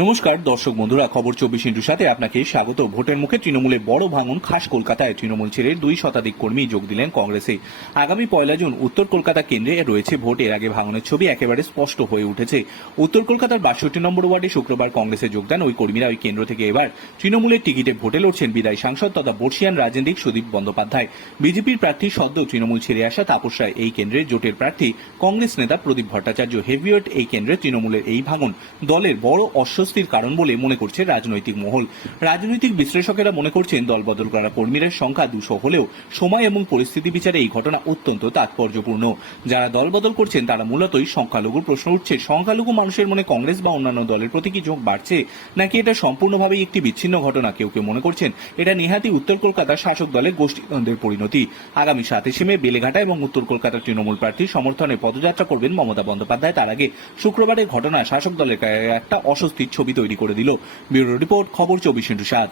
নমস্কার, দর্শক বন্ধুরা, খবর চব্বিশ ইন্টুর সাথে আপনাকে স্বাগত। ভোটের মুখে তৃণমূলে বড় ভাঙন, খাস কলকাতায় তৃণমূল ছেড়ে দুই শতাধিক কর্মী যোগ দিলেন কংগ্রেসে। আগামী পয়লা জুন উত্তর কলকাতা কেন্দ্রে রয়েছে ভোট, এর আগে ভাঙনের ছবি একেবারে স্পষ্ট হয়ে উঠেছে। উত্তর কলকাতার বাষট্টি নম্বর ওয়ার্ডে শুক্রবার কংগ্রেসে যোগদান, ওই কর্মীরা ওই কেন্দ্র থেকে এবার তৃণমূলের টিকিটে ভোটে লড়ছেন বিদায়ী সাংসদ তথা বর্ষিয়ান রাজনীতিক সুদীপ বন্দ্যোপাধ্যায়। বিজেপির প্রার্থী সদ্য তৃণমূল ছেড়ে আসা তাপস রায় এই কেন্দ্রের জোটের প্রার্থী কংগ্রেস নেতা প্রদীপ ভট্টাচার্য হেভিওয়েট এই কেন্দ্রে তৃণমূলের এই ভাঙন দলের বড় অস্বস্তির কারণ বলে মনে করছে রাজনৈতিক মহল। রাজনৈতিক বিশ্লেষকেরা মনে করছেন দলবদল করা কর্মীদের সংখ্যা দুশো হলেও সময় এবং পরিস্থিতি বিচারে এই ঘটনা অত্যন্ত তাৎপর্যপূর্ণ। যারা দলবদল করছেন, তারা মূলতই সংখ্যালঘুর প্রশ্ন উঠছে। সংখ্যালঘু মানুষের মনে কংগ্রেস বা অন্যান্য দলের প্রতি কি ঝোঁক বাড়ছে? নাকি এটা সম্পূর্ণভাবেই একটি বিচ্ছিন্ন ঘটনা, কেউ কেউ মনে করছেন? এটা নিহাতি উত্তর কলকাতার শাসক দলের গোষ্ঠীদ্বন্দ্বের পরিণতি। আগামী সাতাশে মে, বেলেঘাটা এবং উত্তর কলকাতার তৃণমূল প্রার্থী সমর্থনে পদযাত্রা করবেন মমতা বন্দ্যোপাধ্যায়। তার আগে শুক্রবারের ঘটনা শাসক দলের একটা অস্বস্তির ছবি তৈরি করে দিল। ব্যুরো রিপোর্ট খবর চব্বিশ ইন্টু সাত।